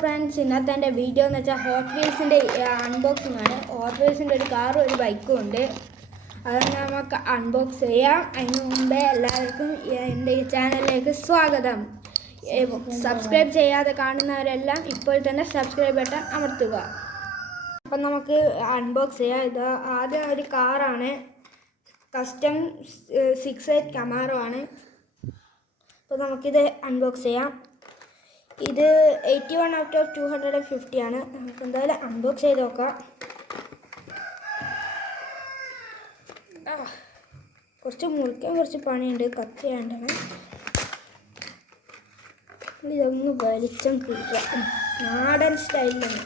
Friends, ഇന്നത്തെ എൻ്റെ video എന്ന് വെച്ചാൽ ഹോട്ട് വീൽസിൻ്റെ അൺബോക്സിംഗ് ആണ്. ഹോട്ട് വീൽസിൻ്റെ ഒരു കാറും ഒരു ബൈക്കും ഉണ്ട്. അത് നമുക്ക് അൺബോക്സ് ചെയ്യാം. അതിന് മുമ്പേ എല്ലാവർക്കും എൻ്റെ ഈ ചാനലിലേക്ക് സ്വാഗതം. സബ്സ്ക്രൈബ് ചെയ്യാതെ കാണുന്നവരെല്ലാം ഇപ്പോൾ തന്നെ സബ്സ്ക്രൈബ് ബട്ടൺ അമർത്തുക. അപ്പം നമുക്ക് അൺബോക്സ് ചെയ്യാം. ഇത് ആദ്യം ഒരു കാറാണ്, കസ്റ്റം 68 കമാറോ ആണ്. അപ്പോൾ നമുക്കിത് അൺബോക്സ് ചെയ്യാം. ഇത് 81 ഔട്ട് ഓഫ് 250 ആണ്. നമുക്ക് എന്തായാലും അൺബോക്സ് ചെയ്ത് നോക്കാം. കുറച്ച് മുറിക്കാൻ കുറച്ച് പണിയുണ്ട്, കത്തി വേണ്ടത്. ഇതൊന്ന് വലിച്ചം കിട്ടുക നാടൻ സ്റ്റൈലിലാണ്.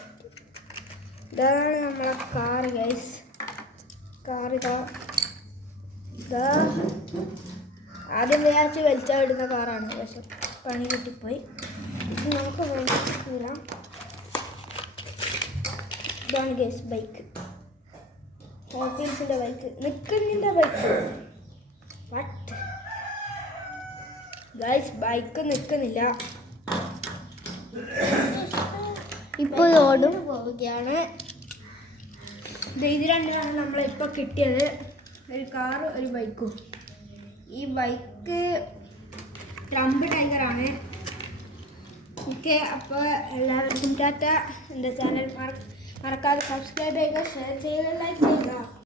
ഇതാണ് നമ്മളെ കാറ് ഗൈസ്. കാറിതാ ആദ്യം വിചാരിച്ച് വലിച്ചാൽ ഇടുന്ന കാറാണ്, പക്ഷെ പണി കിട്ടിപ്പോയി. നമുക്ക് വരാം. ഇതാണ് ഗൈസ് ബൈക്ക്, ഹോട്ട് വീൽസിൻ്റെ ബൈക്ക്. നിൽക്കുന്നില്ല ബൈക്ക്. വട്ട് ഗൈസ്, ബൈക്ക് നിൽക്കുന്നില്ല. ഇപ്പോൾ ഓടും പോവുകയാണ്. ഇത് രണ്ടാണ് നമ്മളിപ്പോൾ കിട്ടിയത്, ഒരു കാറും ഒരു ബൈക്കും. ഈ ബൈക്ക് ട്രംപ് ടൈഗറാണ്. ഓക്കെ, അപ്പോൾ എല്ലാവർക്കും ടാറ്റ. എൻ്റെ ചാനൽ മറക്കാതെ സബ്സ്ക്രൈബ് ചെയ്യുക, ഷെയർ ചെയ്യുക, ലൈക്ക് ചെയ്യുക.